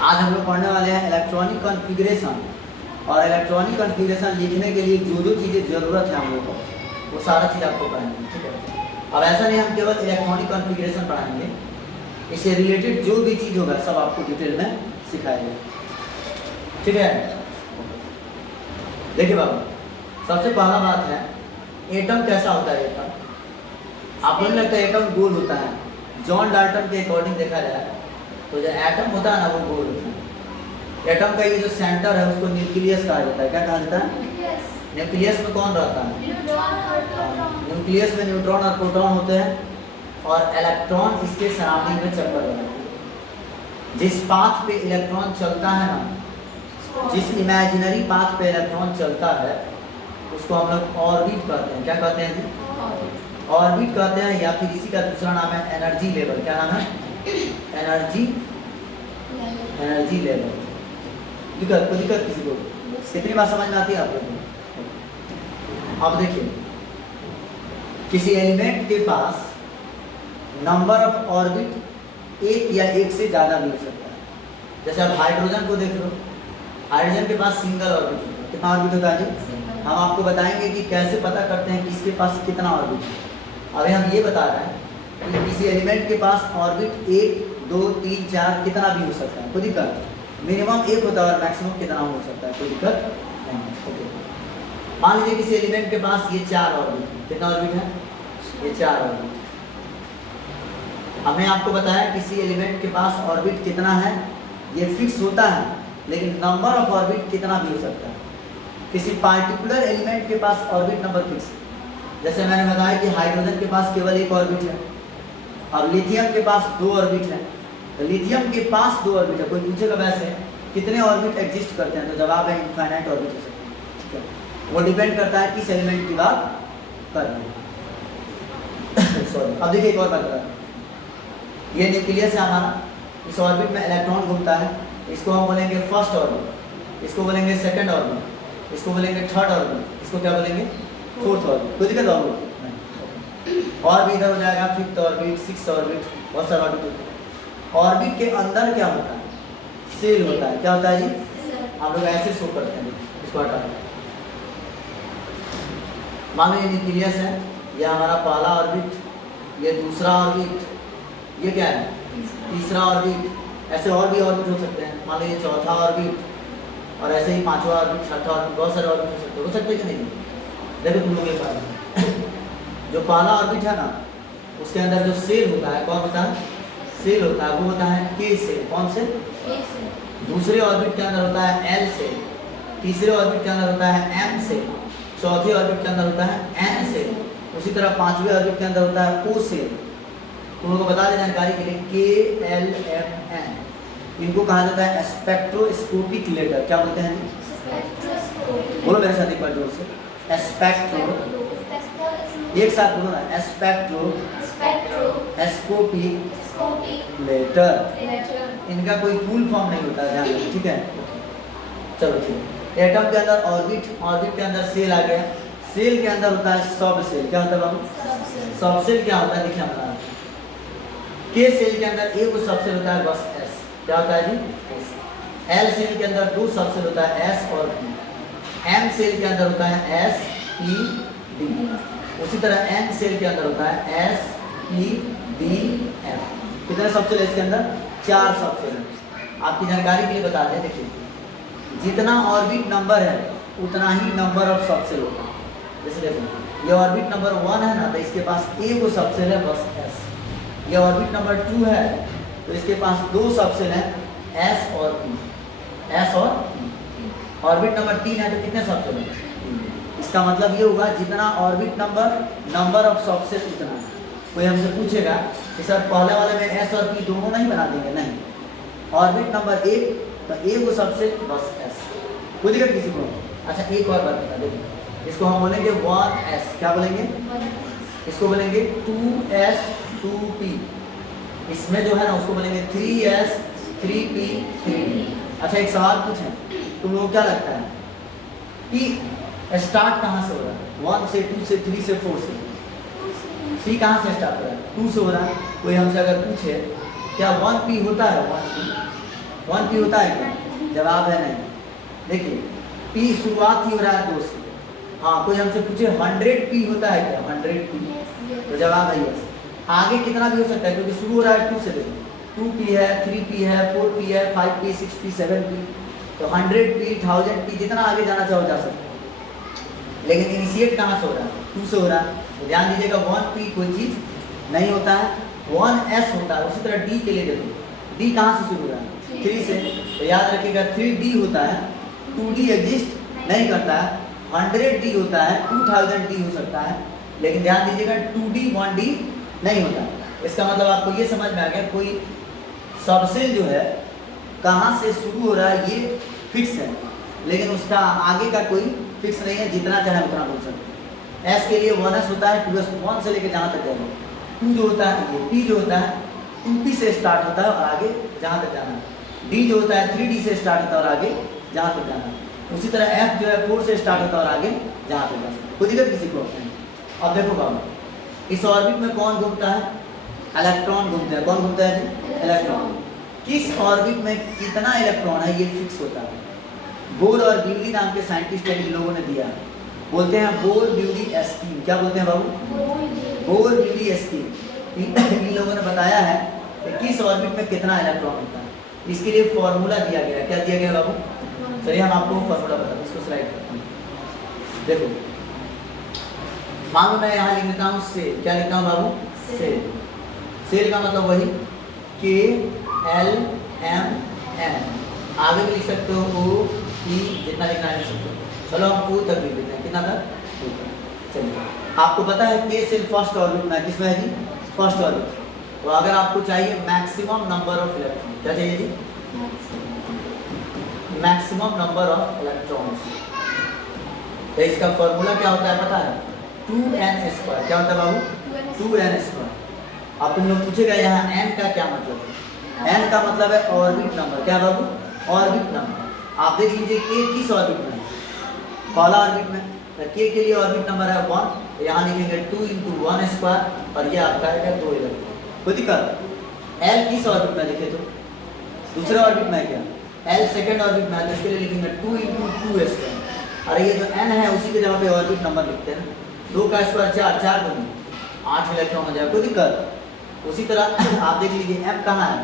आज हम लोग पढ़ने वाले हैं इलेक्ट्रॉनिक कॉन्फ़िगरेशन। और इलेक्ट्रॉनिक कॉन्फ़िगरेशन लिखने के लिए जो जो चीज़ें ज़रूरत है हम लोग को वो सारा चीज़ आपको पढ़ाएंगे, ठीक है। अब ऐसा नहीं हम केवल इलेक्ट्रॉनिक कॉन्फ़िगरेशन पढ़ाएंगे, इससे रिलेटेड जो भी चीज़ होगा सब आपको डिटेल में सिखाएंगे, ठीक है। देखिए बाबू, सबसे पहला बात है एटम कैसा होता है। एटम आपको नहीं लगता है एटम गोल होता है? जॉन डाल्टन के अकॉर्डिंग देखा जाए तो जो एटम होता है ना वो गोल होता है। एटम का ये जो सेंटर है उसको न्यूक्लियस कहा जाता है। क्या कहा जाता है? न्यूक्लियस में कौन रहता है? न्यूक्लियस में न्यूट्रॉन और प्रोटॉन होते हैं और इलेक्ट्रॉन इसके सराउंडिंग में चक्कर लगाते हैं। जिस पाथ पे इलेक्ट्रॉन चलता है ना, जिस इमेजिनरी पाथ पे इलेक्ट्रॉन चलता है उसको हम लोग ऑर्बिट कहते हैं। क्या कहते हैं जी? ऑर्बिट कहते हैं, या फिर इसी का दूसरा नाम है एनर्जी लेवल। क्या नाम है? Energy level. दिक्कत किसी को? कितनी बात समझ में आती है आप लोगों को? अब देखिए, किसी एलिमेंट के पास नंबर ऑफ ऑर्बिट एक या एक से ज़्यादा भी हो सकता है। जैसे आप हाइड्रोजन को देख लो, हाइड्रोजन के पास सिंगल ऑर्बिट होता है। कितना ऑर्बिट होता है जी? हम आपको बताएंगे कि कैसे पता करते हैं किसके पास कितना ऑर्बिट है। अभी हम ये बता रहे हैं कि किसी एलिमेंट के पास ऑर्बिट 1, 2, 3, 4 कितना भी हो सकता है, कोई दिक्कत? मिनिमम 1 होता है और मैक्सिमम कितना हो सकता है, कोई दिक्कत नहीं। ओके, मान लीजिए किसी एलिमेंट के पास ये 4 ऑर्बिट है। कितना ऑर्बिट है? ये 4 ऑर्बिट। हमने आपको बताया किसी एलिमेंट के पास ऑर्बिट कितना है ये फिक्स होता है, लेकिन नंबर ऑफ ऑर्बिट कितना भी हो सकता है। किसी पार्टिकुलर एलिमेंट के पास ऑर्बिट नंबर फिक्स है। जैसे मैंने बताया कि हाइड्रोजन के पास केवल 1 ऑर्बिट है। अब लिथियम के पास 2 ऑर्बिट है। तो लिथियम के पास 2 ऑर्बिट है। कोई पूछेगा वैसे कितने ऑर्बिट एग्जिस्ट करते हैं, तो जवाब है इनफाइनाइट ऑर्बिट हो सकते हैं। वो डिपेंड करता है किस एलिमेंट की बात कर रहे हैं। सॉरी, अब देखिए एक और बात बता, ये न्यूक्लियस है हमारा, इस ऑर्बिट में इलेक्ट्रॉन घूमता है। इसको हम बोलेंगे फर्स्ट ऑर्बिट, इसको बोलेंगे सेकंड ऑर्बिट, इसको बोलेंगे थर्ड ऑर्बिट, इसको क्या बोलेंगे? Fourth orbit. कोई दिक्कत होगी? और भी इधर हो जाएगा फिफ्थ ऑर्बिट, सिक्स्थ ऑर्बिट, बहुत सारा ऑर्बिट होता है। ऑर्बिट के अंदर क्या होता है? सेल होता है। क्या होता है जी? हम लोग ऐसे शो करते हैं, इसको हटा दें। मान लो ये न्यूक्लियस है, ये हमारा पहला ऑर्बिट, ये दूसरा ऑर्बिट, ये क्या है? तीसरा ऑर्बिट। ऐसे और भी ऑर्बिट हो सकते हैं। मान लो ये चौथा ऑर्बिट, और ऐसे ही पांचवा ऑर्बिट, छठा ऑर्बिट, बहुत सारे ऑर्बिट हो सकते हैं कि नहीं? देखो तुम लोग ये बात, जो पहला ऑर्बिट है ना उसके अंदर जो सेल होता है, कौन होता है? सेल होता है, वो होता है के सेल। कौन से? दूसरे ऑर्बिट के अंदर होता है एल सेल, तीसरे ऑर्बिट के अंदर होता है एम सेल, चौथे ऑर्बिट के अंदर होता है एन सेल, उसी तरह पांचवें ऑर्बिट के अंदर होता है ओ सेल। तुम लोगों को बता दें जानकारी के लिए, के एल एम एन, इनको कहा जाता है स्पेक्ट्रोस्कोपिक लेटर। क्या बोलते हैं? बोलो मेरे साथ एक बार जोर से, स्पेक्ट्रो, एक साथ बोलो ना, स्पेक्ट्रोस्कोपिक लेटर। इनका कोई फुल फॉर्म नहीं होता है, ध्यान रखिए, ठीक है। चलो ठीक है। एटम के अंदर ऑर्बिट, ऑर्बिट के अंदर सेल आ गया, सेल के अंदर होता है सब सेल। क्या होता है बाबू? सब सेल क्या होता है? देखिए हमारा के सेल के अंदर एक सब सेल होता है बस एस। क्या होता है जी? एल सेल के अंदर 2 सब सेल होता है एस और पी। एम सेल के अंदर होता है एस पी डी, उसी तरह एन सेल के अंदर होता है एस पी डी एफ। कितने सब सेल इसके अंदर? 4 सब सेल। आपकी जानकारी के लिए बता दें, देखिए जितना ऑर्बिट नंबर है उतना ही नंबर ऑफ सब सेल होता है। जैसे देखो ये ऑर्बिट नंबर 1 है ना, तो इसके पास एक सब सेल है बस एस। ये ऑर्बिट नंबर 2 है तो इसके पास 2 सब सेल है एस और पी, एस और पी। ऑर्बिट नंबर 3 है तो कितने सब सेल है? इसका मतलब ये होगा जितना ऑर्बिट नंबर ऑफ सब सेल उतना। कोई हमसे पूछेगा कि सर पहले वाले में एस और पी दोनों नहीं बना देंगे? नहीं, ऑर्बिट नंबर 1 तो एक सब सेल बस एस। कोई दिक्कत किसी को? अच्छा एक और बात बता देखिए, इसको हम बोलेंगे 1s। क्या बोलेंगे? इसको बोलेंगे 2s 2p। इसमें जो है ना उसको बोलेंगे 3s 3p 3p। अच्छा एक सवाल पूछें, तुम लोगों को क्या लगता है कि स्टार्ट कहाँ से हो रहा है? 1 से 2 से 3 से 4 से? पी कहाँ से स्टार्ट हो रहा है? 2 से हो रहा है। कोई हमसे अगर पूछे क्या 1p होता है? 1p 1p होता है क्या? जवाब है नहीं। देखिए p शुरुआत ही हो रहा है 2 से। हाँ, कोई हमसे पूछे 100p होता है क्या? 100p, तो जवाब है यस। आगे कितना भी हो सकता है क्योंकि शुरू हो रहा है 2 से। देखिए 2p है, 3p है, 4p है, 5p, 6p, 7p, तो 100p, 1000p, जितना आगे जाना चाहो जा सकते हैं। लेकिन इनिशिएट कहाँ से हो रहा है? 2 से हो रहा है। तो ध्यान दीजिएगा 1p कोई चीज़ नहीं होता है, 1s होता है। उसी तरह d के लिए देखो, d कहाँ से शुरू हो रहा है? 3 से। तो याद रखिएगा 3d होता है, 2d एग्जिस्ट नहीं करता है। 100d होता है, 2000d हो सकता है, लेकिन ध्यान दीजिएगा 2d 1d नहीं होता। इसका मतलब आपको ये समझ में आ गया, कोई सबसेल जो है कहाँ से शुरू हो रहा है ये फिक्स है, लेकिन उसका आगे का कोई फिक्स नहीं है, जितना चाहे उतना बोल सकते हैं। एस के लिए 1s होता है, 2s 1 से लेकर जहाँ तक जाएगा। 2 जो होता है, ये p जो होता है 2p से स्टार्ट होता है और आगे जहाँ तक जाना है। d जो होता है 3d से स्टार्ट होता है और आगे जहाँ तक जाना है। उसी तरह f जो है 4 से स्टार्ट होता है और आगे जहाँ तक जा सकता है। कोई दिक्कत किसी को नहीं। अब देखो बाबू, इस ऑर्बिट में कौन घूमता है? इलेक्ट्रॉन घूमते हैं। कौन घूमता है जी? इलेक्ट्रॉन। किस ऑर्बिट में कितना इलेक्ट्रॉन है ये फिक्स होता है। बोर और ब्यूरी नाम के साइंटिस्ट हैं, इन लोगों ने दिया है, बोलते हैं बोर ब्यूरी स्कीम। क्या बोलते हैं बाबू? बोर ब्यूरी स्कीम। इन लोगों ने बताया है कि किस ऑर्बिट में कितना इलेक्ट्रॉन होता है। इसके लिए फॉर्मूला दिया गया है। क्या दिया गया बाबू? चलिए हम आपको फॉर्मूला बताते हैं, इसको स्लाइड करते हैं। देखो मान लो मैं यहाँ लिख लेता हूँ सेल। क्या लिखता हूँ बाबू? सेल। सेल का मतलब वही KLMN। आगे भी लिख सकते हो OE, जितना लिखना लिख सकते हो। चलो हम O तक भी लिखते हैं। कितना तक? O तक। चलिए, आपको पता है के सेल फर्स्ट ऑर्बिट में किसमें है जी? First orbit. तो अगर आपको चाहिए मैक्सिमम नंबर ऑफ इलेक्ट्रॉन, क्या चाहिए जी? Maximum number of electrons. तो इसका फॉर्मूला क्या होता है पता है? 2n²। क्या होता है बाबू? 2n²। अब तुम लोग पूछेगा यहाँ n का क्या मतलब है? n का मतलब है ऑर्बिट नंबर। क्या बाबू? Orbit number. आप देख लीजिए k किस ऑर्बिट में है? पहला ऑर्बिट में। तो k के लिए ऑर्बिट नंबर है 1, तो यहाँ लिखेंगे 2 × 1² और ये आपका है 2 इलेक्ट्रॉन। कोई दिक्कत? l किस ऑर्बिट में लिखे तो? दूसरे ऑर्बिट में क्या? l सेकंड ऑर्बिट में है, तो इसके लिए लिखेंगे 2 × 2²। और ये जो n है उसी के जगह पे ऑर्बिट नंबर लिखते हैं। 2 का स्क्वायर 4, 4 दूनी 8 इलेक्ट्रॉन हो जाएगा। कोई दिक्कत? उसी तरह आप देख लीजिए m कहाँ है?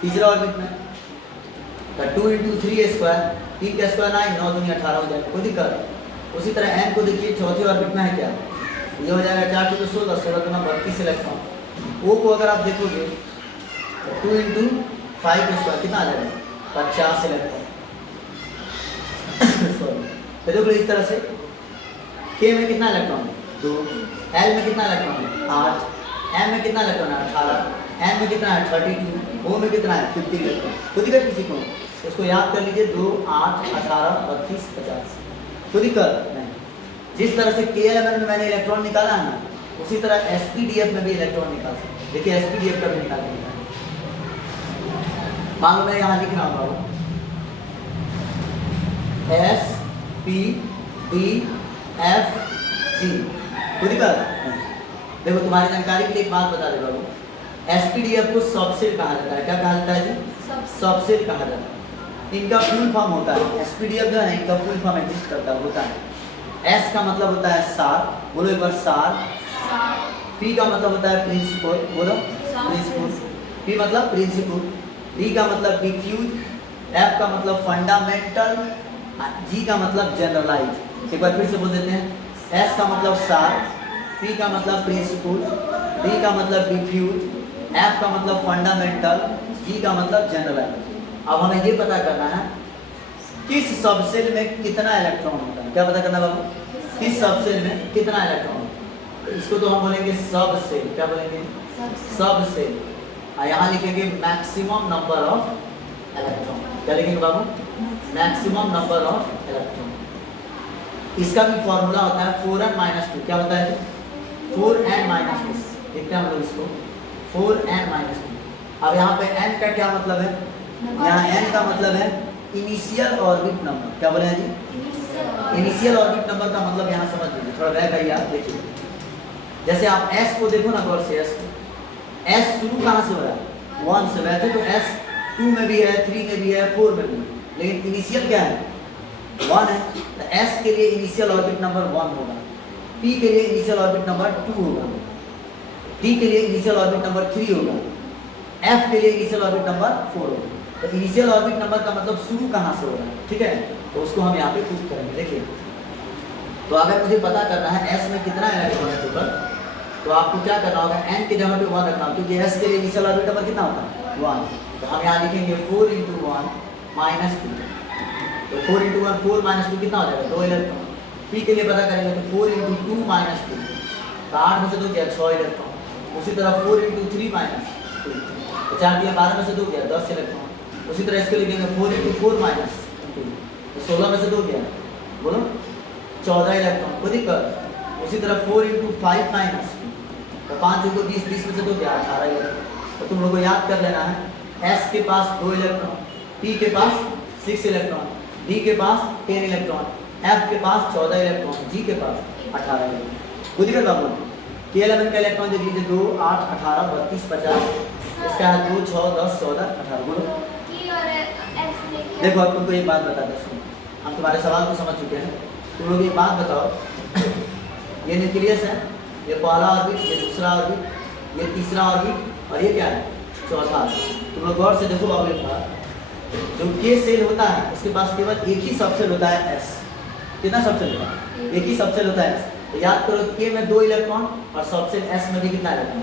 तीसरा ऑर्बिट में। तो 2 × 3² 3 का स्क्वायर 9, 9 दूनी 18 हो जाएगा। कोई दिक्कत? उसी तरह n को देखिए चौथे ऑर्बिट में है। क्या ये हो जाएगा? 4 × 16, 16 दूना 32 इलेक्ट्रॉन। O को अगर आप देखोगे तो 2 × 5² कितना आ जाएगा? 50 इलेक्ट्रॉन। सॉरी। तो देखो इस तरह से K में कितना इलेक्ट्रॉन है? 2। L में कितना इलेक्ट्रॉन है? 8। M में कितना इलेक्ट्रॉन है? 18। N में कितना है? 32। O में कितना है? 50 इलेक्ट्रॉन। कोई दिक्कत किसी को? इसको याद कर लीजिए, 2, 8, 18, 32, 50। कोई दिक्कत नहीं। जिस तरह से KLMN में मैंने इलेक्ट्रॉन निकाला है ना, उसी तरह SPDF में भी इलेक्ट्रॉन निकाल सकते। देखिए SPDF का भी निकाल सकते हैं। मान लो मैं यहाँ लिख रहा हूँ बाबू SPDFG। कोई दिक्कत? देखो तुम्हारी जानकारी के लिए एक बात बता दे बाबू, SPDF को सबसेल कहा जाता है। क्या कहा जाता है जी? सबसेल कहा जाता है। इनका फुल फॉर्म होता है SPDF जो है, इनका फुल फॉर्म एग्जिस्ट करता होता है। S का मतलब होता है सार। बोलो एक बार, सार। P का मतलब होता है प्रिंसिपल। बोलो प्रिंसिपल। P मतलब प्रिंसिपल। D का मतलब डिफ्यूज। F का मतलब फंडामेंटल। G का मतलब जनरलाइज। एक बार फिर से बोल देते हैं। S का मतलब सार, P का मतलब प्रिंसिपल, D का मतलब डिफ्यूज, F का मतलब फंडामेंटल, G का मतलब जनरलाइज। अब हमें ये पता करना है किस सबसेल में कितना इलेक्ट्रॉन होता है। क्या पता करना बाबू? किस सबसेल में कितना इलेक्ट्रॉन होता है। इसको तो हम बोलेंगे सबसेल। क्या बोलेंगे? सबसेल। और यहाँ लिखेंगे मैक्सिमम नंबर ऑफ इलेक्ट्रॉन। क्या लिखेंगे बाबू? Maximum number of electron. इसका भी फॉर्मूला होता है 4n-2। क्या होता है? 4n-2। देखते हैं हम लोग इसको, 4n-2। अब यहाँ पे n का क्या मतलब है? यहाँ n का मतलब है इनिशियल ऑर्बिट नंबर। क्या बोले हैं जी? इनिशियल ऑर्बिट नंबर का मतलब यहाँ समझ लीजिए, थोड़ा रह गई आप देखिए। जैसे आप s को देखो ना गौर से, s शुरू कहाँ से हो रहा है? 1 से। वैसे तो s 2 में भी है, 3 में भी है, 4 में भी है, लेकिन इनिशियल क्या है 1 है। तो S के लिए इनिशियल ऑर्बिट नंबर 1 होगा, P के लिए इनिशियल ऑर्बिट नंबर 2 होगा, D के लिए इनिशियल ऑर्बिट नंबर 3 होगा, F के लिए इनिशियल ऑर्बिट नंबर 4 होगा। तो इनिशियल ऑर्बिट नंबर का मतलब शुरू कहाँ से हो रहा है, ठीक है, तो उसको हम यहाँ पे प्रूव करेंगे। देखिए, तो अगर मुझे पता करना है S में कितना इलेक्ट्रॉन है टोटल, तो आपको क्या करना होगा, n के जगह पे 1 रखना होगा, क्योंकि S के लिए इनिशियल ऑर्बिट नंबर कितना होता है 1। तो हम यहाँ लिखेंगे 4 × 1 - 2। तो 4 × 1 4 - 2 कितना हो जाएगा 2 इलेक्ट्रॉन। P के लिए पता करेंगे तो 4 × 2 - 2, तो 8 में से 2 गया 6 इलेक्ट्रॉन। उसी तरह 4 × 3 - 2, तो 4 दिया 12 में से 2 गया 10 इलेक्ट्रॉन। उसी तरह इसके लिखेंगे 4 × 4 - 2, तो 16 में से 2 गया बोलो 14 इलेक्ट्रॉन, कोई दिक्कत। उसी तरह 4 × 5 - 2, तो 5 को 20, 20 में से 2 गया 18 इलेक्ट्रॉन। तो तुम लोग को याद कर लेना है, S के पास 2 इलेक्ट्रॉन, P के पास 6 इलेक्ट्रॉन, D के पास 10 इलेक्ट्रॉन, F के पास 14 इलेक्ट्रॉन, G के पास 18 इलेक्ट्रॉन। कोई दिक्कत बाबू, K एलिमेंट का इलेक्ट्रॉन देख लीजिए 2 8 18 32 50, इसका है 2 6 10 14 18। बोलो देखो, अब तुमको एक बात बता दो, सुनो, हम तुम्हारे सवाल को समझ चुके हैं। तुम लोग एक बात बताओ, ये न्यूक्लियस है, ये पहला ऑर्बिट, ये दूसरा ऑर्बिट, ये तीसरा ऑर्बिट, और ये क्या है चौथा ऑर्बिट। तुम लोग गौर से देखो बाबू, एक बात, जो K सेल होता है उसके पास केवल एक ही सबसेल होता है S। कितना सबसेल होता है, एक ही सबसेल होता है S। तो याद करो K में 2 इलेक्ट्रॉन और सबसेल S में भी कितना इलेक्ट्रॉन,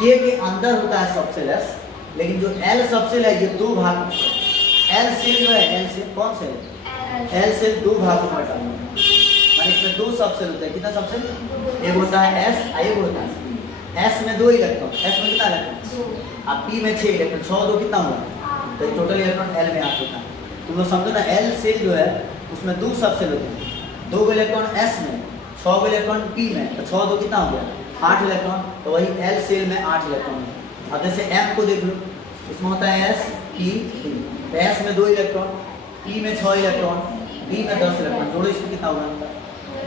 K के अंदर होता है सबसेल S, लेकिन जो L सबसेल है ये 2 भाग में, L सेल जो है, L सेल कौन सेल, L सेल 2 भागों में बटा हुआ है, माने इसमें 2 सबसेल होते हैं। कितना सबसेल, एक होता है S, एक होता है S में 2 इलेक्ट्रॉन, S में कितना इलेक्ट्रॉन, अब P में 6 इलेक्ट्रॉन, 6 2 कितना हुआ, तो टोटल इलेक्ट्रॉन L में 8 होता है। तुम लोग समझो ना, L सेल जो है उसमें 2 सबसेल होते हैं, 2 इलेक्ट्रॉन S में, 6 इलेक्ट्रॉन P में, तो 6 2 कितना हो गया 8 इलेक्ट्रॉन। तो वही L सेल में 8 इलेक्ट्रॉन है। अब जैसे M को देख लो, इसमें होता है S P T, तो S में 2 इलेक्ट्रॉन, P में 6 इलेक्ट्रॉन, D में 10 इलेक्ट्रॉन, जोड़ो इसमें कितना होगा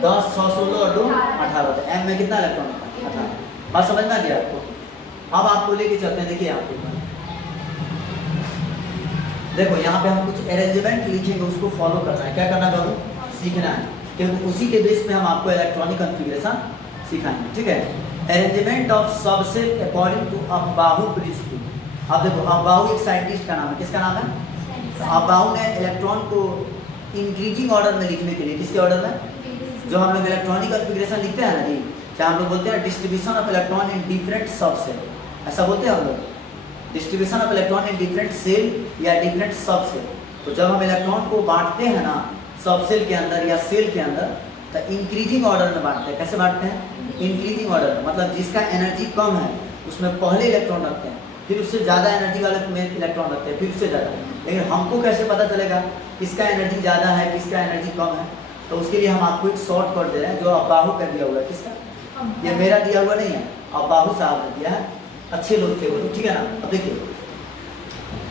10 6 16 और 2 18 होता है। M में कितना इलेक्ट्रॉन होता है 18। बात समझ में आ गया आपको। अब आपको लेके चलते हैं, देखिए यहाँ पे देखो, यहाँ पे हम कुछ अरेंजमेंट लिखेंगे, उसको फॉलो करना है। क्या करना है बाबू, सीखना है, क्योंकि उसी के बेस पे हम आपको इलेक्ट्रॉनिक कॉन्फ़िगरेशन सिखाएंगे, ठीक है। Arrangement of subshell according to aufbau principle. अब देखो, अबाहु एक साइंटिस्ट का नाम है, किसका नाम है, अबाहु ने इलेक्ट्रॉन को इंक्रीजिंग ऑर्डर में लिखने के लिए, किसके ऑर्डर में, जो हम लोग इलेक्ट्रॉनिक कॉन्फ़िगरेशन लिखते हैं ना जी, क्या हम लोग बोलते हैं distribution of electron in different subshell, ऐसा बोलते हैं हम लोग, distribution of electron in different shell या डिफरेंट सबसेल। तो जब हम इलेक्ट्रॉन को बांटते हैं ना सबसेल के अंदर या सेल के अंदर, तो इंक्रीजिंग ऑर्डर में बांटते हैं। कैसे बांटते हैं, इंक्रीजिंग ऑर्डर में, मतलब जिसका एनर्जी कम है उसमें पहले इलेक्ट्रॉन रखते हैं, फिर उससे ज़्यादा एनर्जी वाले में इलेक्ट्रॉन रखते हैं, फिर उससे ज़्यादा। लेकिन हमको कैसे पता चलेगा किसका एनर्जी ज़्यादा है किसका एनर्जी कम है, तो उसके लिए हम आपको एक शॉर्ट कट दे रहे हैं, जो अबाहु का दिया हुआ है। किसका, ये मेरा दिया हुआ नहीं है, अबाहु साहब ने दिया है, अच्छे लोग थे वो, तो ठीक है ना। अब देखिए,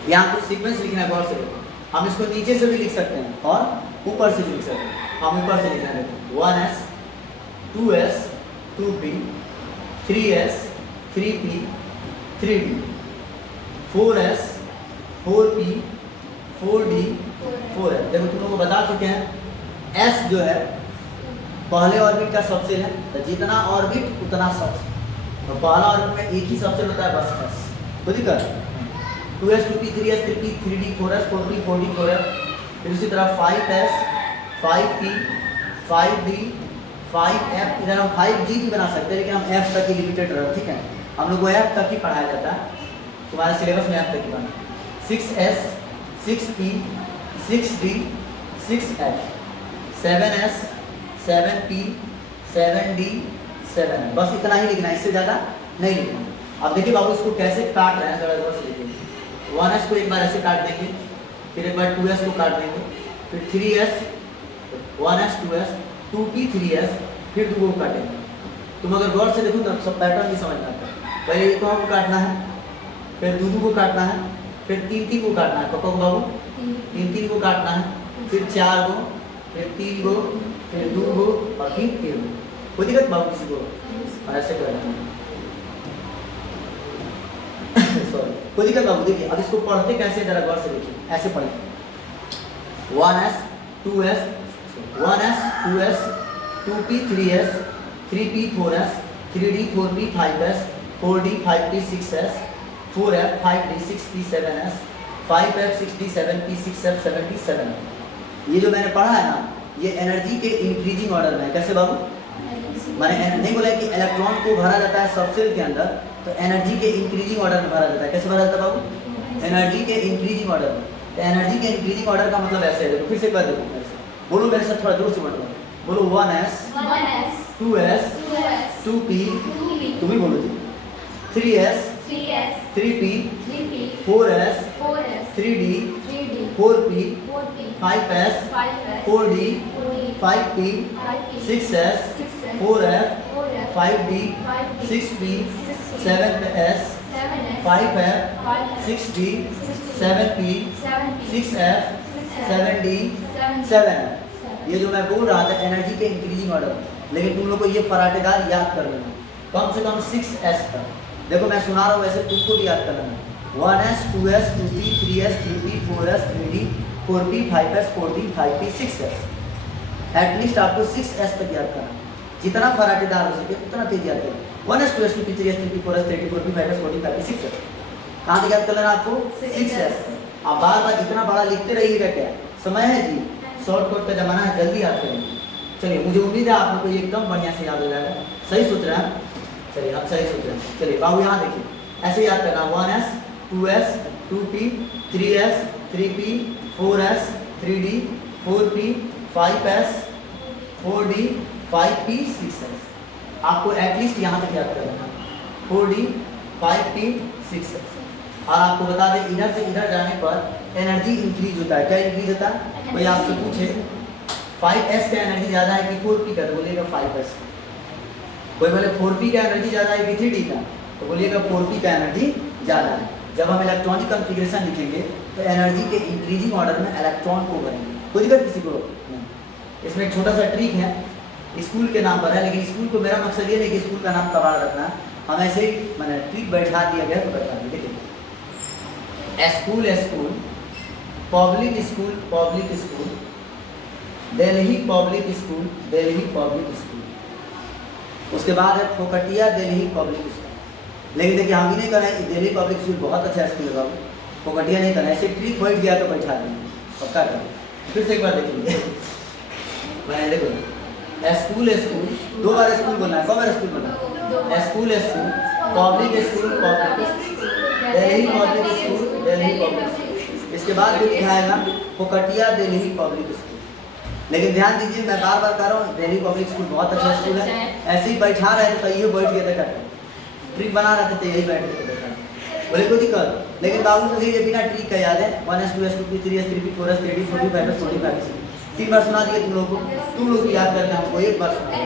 यहाँ कुछ सीक्वेंस लिखना है, गौर से देखो। हम इसको नीचे से भी लिख सकते हैं और ऊपर से भी लिख सकते हैं। हम ऊपर से लिखना है, 1s 2s 2p 3s 3p 3d 4s 4p 4d 4s। देखो, तुम लोगों को बता चुके हैं, s जो है पहले ऑर्बिट का सबसेल है, तो जितना ऑर्बिट उतना सबसेल। तो पहला ऑर्बिट में एक ही सबसेल होता है, बस s। तो दिक्कत 2s 2p 3s 3p 3d 4s 4p 4d 4s। फिर उसी तरह 5s 5p 5d 5f, इधर हम 5g भी बना सकते हैं, लेकिन हम f तक ही लिमिटेड रहे, ठीक है। हम लोग को f तक ही पढ़ाया जाता है, तुम्हारे सिलेबस में f तक ही बना। 6s 6p 6d 6f 7s 7p 7d 7, बस इतना ही लिखना है, इससे ज़्यादा नहीं लिखना। अब देखिए बाबू, इसको कैसे काट रहे हैं, जरा जरा से देखिए। 1s को एक बार ऐसे काट देंगे, फिर एक बार 2s को काट देंगे, फिर 3s 1s 2s 2p 3s, फिर 2 को काटेंगे। तुम अगर गौर से देखो तो सब पैटर्न भी समझ में आता है। पहले 1 को काटना है, फिर 2 को काटना है, फिर 3 को काटना है, पापा को बाबू 3 को काटना है, फिर 4 को, फिर 3 को, फिर 2 को और फिर 3 को। कोई दिक्कत बाबू किसी को, और ऐसे करना है। सॉरी। कोई दिक्कत बाबू? देखिए अब इसको पढ़ते कैसे जरा गौर से देखिए, ऐसे पढ़े 1s 2s 1s 2s 2p 3s 3p 4s 3d 4p 5s 4d 5p 6s 4f 5d 6p 7s 5f 6d 7p 6f 7d 7f। ये जो मैंने पढ़ा है ना, ये एनर्जी के इंक्रीजिंग ऑर्डर में है। कैसे बाबू? मैंने नहीं बोला कि इलेक्ट्रॉन को भरा जाता है सब सेल के अंदर, तो एनर्जी के इंक्रीजिंग ऑर्डर में भरा जाता है। कैसे भरा जाता है बाबू? एनर्जी के इंक्रीजिंग ऑर्डर में। तो एनर्जी के इंक्रीजिंग ऑर्डर का मतलब ऐसे है, देखो फिर से एक बार देखो मेरे से, बोलो मेरे साथ थोड़ा जोर से बोलो, बोलो 1s 2s 2p, तुम ही बोलो जी, 3s 3p 4s 3d 4p 5s 4d 5p 6s 4f 5d 6p 7s 5f 6d 7p 6f 7d 7f। ये जो मैं बोल रहा था एनर्जी के इंक्रीजिंग ऑर्डर, लेकिन तुम लोग को ये फराटेदार याद कर लेना, कम से कम 6s तक। देखो मैं सुना रहा हूँ वैसे तुमको भी याद कर लेना, 1s 2s 2p 3s 3p 4s 3d 4p 5s 4d 5p 6s। At least आपको 6s तक याद करना, जितना फराटेदार हो सके उतना तेज याद करना। 1s 2s 2p 3s 3p 4s 3d 4p 5s 4d 5p 6s। कहाँ तक याद कर लेना आपको? 6s। आप बार बार इतना बड़ा लिखते रहिएगा, क्या समय है जी, शॉर्टकट का जमाना है, जल्दी याद करेंगे। चलिए मुझे उम्मीद है आप लोग को ये एकदम बढ़िया से याद हो जाएगा। सही सोच रहे हैं? चलिए आप सही सोच रहे हैं। चलिए बाबू यहाँ देखिए, ऐसे याद करना 1s 2s 2p 3s 3p 4s 3d 4p 5s 4d 5p 6s। आपको एटलीस्ट यहाँ तक याद करना 4d 5p 6s। और आपको बता दें इधर से इधर जाने पर एनर्जी इंक्रीज होता है। क्या इंक्रीज होता है? कोई आपसे पूछे 5s का एनर्जी ज़्यादा है कि 4p का, तो बोलिएगा 5s। कोई बोले 4p का एनर्जी ज़्यादा है कि 3d का, तो बोलिएगा 4p का एनर्जी ज़्यादा है। जब हम इलेक्ट्रॉनिक कॉन्फ़िगरेशन लिखेंगे तो एनर्जी के इंक्रीजिंग ऑर्डर में इलेक्ट्रॉन को भरेंगे। कोई दिक्कत किसी को नहीं। इसमें एक छोटा सा ट्रिक है, स्कूल के नाम पर है, लेकिन स्कूल को मेरा मकसद ये नहीं कि स्कूल का नाम कबाड़ रखना, हम ऐसे ही मैंने ट्रिक बैठा दिया गया तो बैठा दिया। देखिए school school public school Delhi public school Delhi public school, उसके बाद है फोकटिया दिल्ली पब्लिक स्कूल। लेकिन देखिए हम भी नहीं कर रहे हैं, दिल्ली पब्लिक स्कूल बहुत अच्छा स्कूल है बाबू, फोकटिया नहीं करना। ऐसे ट्रिक बैठ गया तो बैठा देंगे, पक्का करें। फिर से एक बार देखिए, मैं देखो स्कूल स्कूल, 2 बार स्कूल बोलना है। कब बार स्कूल बोलना है? School school public school Delhi public school Delhi public. इसके बाद जो लिखा है ना फोकटिया दिल्ली पब्लिक स्कूल। लेकिन ध्यान दीजिए मैं बार बार कह रहा हूँ दिल्ली पब्लिक स्कूल बहुत अच्छा स्कूल है। ऐसे ही बैठा रहे तो ये बैठ गया था, ट्रिक बना रहे थे यही बैठ गए थे, बोले कोई दिक्कत। लेकिन बाबू मुझे ये बिना ट्रिक का याद है 1s 2s 2p 3s 3p 4s 3d 4p 5s 4d 5s। 3 बार सुना दिए तुम लोग को, तुम लोग याद करके हमको एक बार सुना।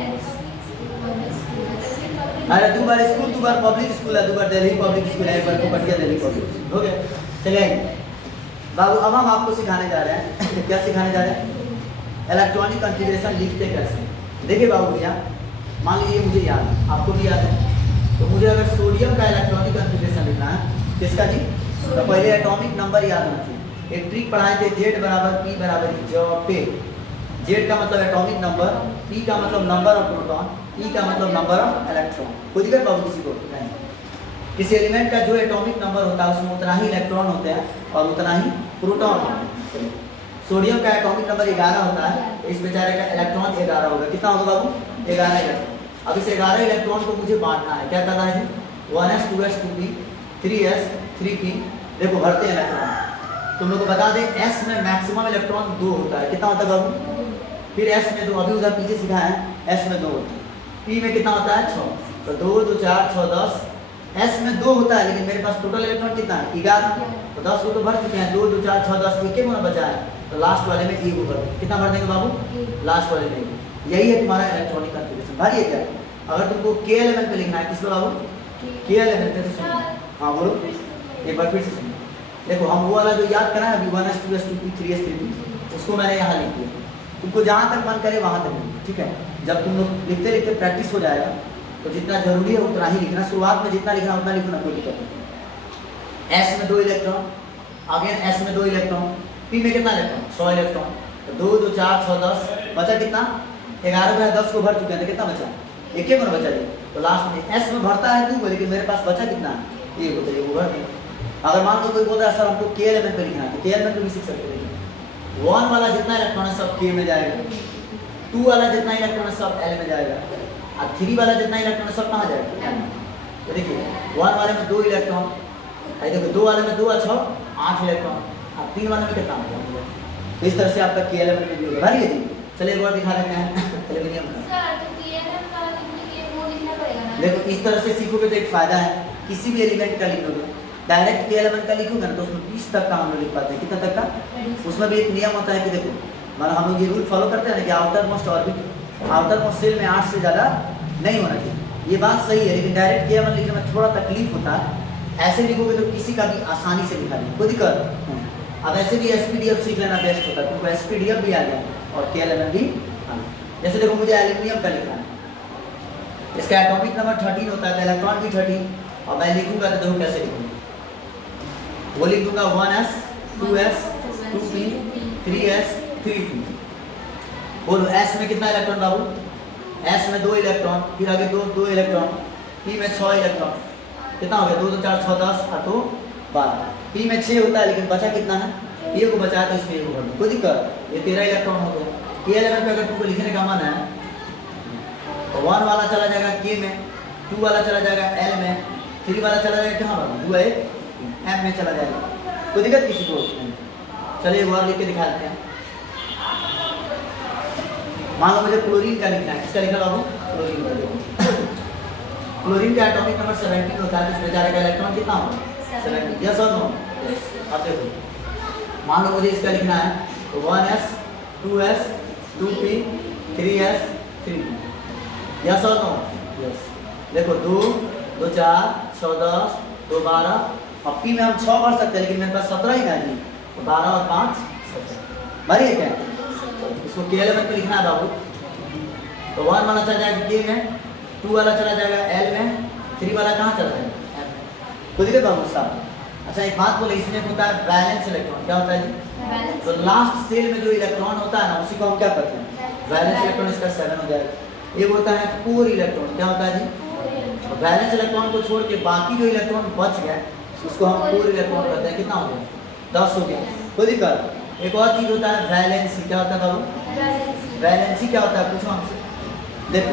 अरे 2 बार स्कूल, 2 बार पब्लिक स्कूल है, 2 बार दिल्ली पब्लिक स्कूल है, एक बार फोकटिया दिल्ली पब्लिक स्कूल। हो गया? चलिए बाबू अब हम आपको सिखाने जा रहे हैं क्या सिखाने जा रहे हैं? इलेक्ट्रॉनिक कॉन्फ़िगरेशन लिखते कैसे। देखिए बाबू भैया, मान लीजिए मुझे याद है, आपको भी याद है, तो मुझे अगर सोडियम का इलेक्ट्रॉनिक कॉन्फ़िगरेशन लिखना है, किसका जी? तो पहले एटॉमिक नंबर याद रखिए। एक ट्रिक पढ़ाए थे, Z बराबर P बराबर पे। Z का मतलब एटॉमिक नंबर, P का मतलब नंबर ऑफ प्रोटॉन, E का मतलब नंबर ऑफ इलेक्ट्रॉन। कोई दिक्कत बाबू किसी को नहीं? किसी एलिमेंट का जो एटॉमिक नंबर होता है उसमें उतना ही इलेक्ट्रॉन होते हैं और उतना ही प्रोटॉन होते हैं। सोडियम का एटॉमिक नंबर 11 होता है, इस बेचारे का इलेक्ट्रॉन 11 होगा। कितना होगा बाबू? 11 इलेक्ट्रॉन। अब इस 11 इलेक्ट्रॉन को मुझे बांटना है। क्या करना है? 1s 2s 2p 3s 3p, देखो भरते हैं इलेक्ट्रॉन। तुम लोग को बता दें s में मैक्सिमम इलेक्ट्रॉन 2 होता है। कितना होता है बाबू? फिर s में 2, अभी उधर पीछे सीखा है, s में 2 होता है। p में कितना होता है? 6। तो 2 2 4 6 10, s में 2 होता है, लेकिन मेरे पास टोटल इलेक्ट्रॉन कितना है? 11। तो 10 को तो भर चुके हैं, 2 2 4 6 10, एक गुना बचा है, तो लास्ट वाले में एक भर। कितना भर देंगे बाबू? लास्ट वाले में। यही है तुम्हारा इलेक्ट्रॉनिक कॉन्फ़िगरेशन। भरिए क्या? अगर तुमको k एलिमेंट पे लिखना है, किस पे बाबू? k एलिमेंट पे। सुनो, हाँ बोलो एक बार फिर से सुनो। देखो हम वो वाला जो याद करा है अभी 1s 2s 2p 3s 3p, उसको मैंने यहाँ लिख दिया। तुमको जहाँ तक मन करे वहाँ तक लिखो, ठीक है? जब तुम लोग लिखते लिखते प्रैक्टिस हो जाएगा तो जितना जरूरी है उतना ही लिखना। शुरुआत में जितना लिखना उतना लिखना, कोई दिक्कत नहीं। S में 2 इलेक्ट्रॉन, अगेन S में 2 इलेक्ट्रॉन, P में कितना इलेक्ट्रॉन 100 इलेक्ट्रॉन, तो 2 2 4 6 10 बचा कितना 11 में 10 को भर चुके हैं तो कितना बचा एक ही बचा ये, तो लास्ट में S में भरता है 2 को, लेकिन मेरे पास बचा कितना ये को, तो ये भर देंगे। अगर मान लो कोई बोल रहा है सर हमको K एलिमेंट पे लिखना है, तो K एलिमेंट पे भी सीख सकते हैं। 1 वाला जितना इलेक्ट्रॉन है सब K में जाएगा, 2 वाला जितना इलेक्ट्रॉन है सब L में जाएगा, और 3 वाला जितना इलेक्ट्रॉन है सब कहाँ जाएगा M। तो देखिए 1 वाले में 2 इलेक्ट्रॉन, देखो 2 वाले में 2 और 6 8 इलेक्ट्रॉन, और 3 वाले में कितना होगा। तो इस तरह से आपका K एलिमेंट में भी होगा। भरिए जी, चलिए एक बार दिखा देते हैं एल्यूमिनियम का। देखो इस तरह से सीखोगे तो एक फायदा है, किसी भी एलिमेंट का लिखोगे डायरेक्ट K एलिमेंट का लिखोगे ना तो उसमें 20 तक का हम लोग लिख पाते हैं। कितना तक का, उसमें भी एक नियम होता है कि देखो मतलब हम लोग ये रूल फॉलो करते हैं ना कि outermost orbit, outermost shell में 8 से ज़्यादा नहीं होना चाहिए। ये बात सही है, लेकिन डायरेक्ट K एलिमेंट लिखने में थोड़ा तकलीफ होता है। ऐसे लिखोगे तो किसी का भी आसानी से लिखा नहीं, कोई दिक्कत। अब ऐसे भी SPDF सीख लेना बेस्ट होता है, क्योंकि SPDF भी आ गया और K एलिमेंट भी आ गया। जैसे देखो मुझे एल्यूमिनियम का लिखना है, इसका एटॉमिक नंबर 13 होता है, तो इलेक्ट्रॉन भी 13, और मैं लिखूंगा तो देखो कैसे लिखूंगा, वो लिख दूंगा 1s 2s 2p 3s 3p। बोलो s में कितना इलेक्ट्रॉन बाबू, s में 2 इलेक्ट्रॉन, फिर आगे 2 इलेक्ट्रॉन, p में 6 इलेक्ट्रॉन, कितना हो गया 2 2 4 6 10 और 2 12, p में 6 होता है लेकिन बचा कितना है, ये को बचा तो इसमें ये को भर दो, कोई दिक्कत, ये 13 इलेक्ट्रॉन हो गया। K एलिमेंट पे अगर तुमको लिखने का मन है तो 1 वाला चला जाएगा K में, 2 वाला चला जाएगा L में, 3 वाला चला जाएगा कहाँ पर 2 है M में चला जाएगा, कोई दिक्कत किसी को। चलिए एक बार लिख के दिखा देते हैं। मान लो मुझे क्लोरीन का लिखना है, किसका लिखा बाबू क्लोरीन का। क्लोरीन का एटॉमिक नंबर 17 होता है, तो इसमें जाएगा इलेक्ट्रॉन कितना होगा 17, यस और नो। अब देखो मान लो मुझे इसका लिखना है तो 1s 2s 2p 3s 3p, yes और नो यस। देखो 2 2 4 6 10 2 12, और p में हम 6 भर सकते हैं लेकिन मेरे पास 17 ही ना जी, तो 12 और 5 17 भरिए क्या, इसको K एलिमेंट पे लिखना है बाबू। तो 1 वाला चला जाएगा K में, 2 वाला चला जाएगा L में, 3 वाला कहाँ चला जाएगा M में, कोई दिक्कत बाबू साहब। अच्छा एक बात बोले, इसमें होता है वैलेंस इलेक्ट्रॉन, क्या होता है जी, तो लास्ट सेल में जो इलेक्ट्रॉन होता है ना उसी को हम क्या करते हैं वैलेंस इलेक्ट्रॉन, इसका 7 हो जाएगा। एक होता है कोर इलेक्ट्रॉन, क्या होता है जी, वैलेंस इलेक्ट्रॉन को छोड़ के बाकी जो इलेक्ट्रॉन बच गए उसको हम कोर इलेक्ट्रॉन कहते हैं। कितना हो गया 10 हो गया, कोई दिक्कत। एक और चीज होता है वैलेंसी, क्या होता है बाबू वैलेंसी क्या होता है पूछो हमसे। देखो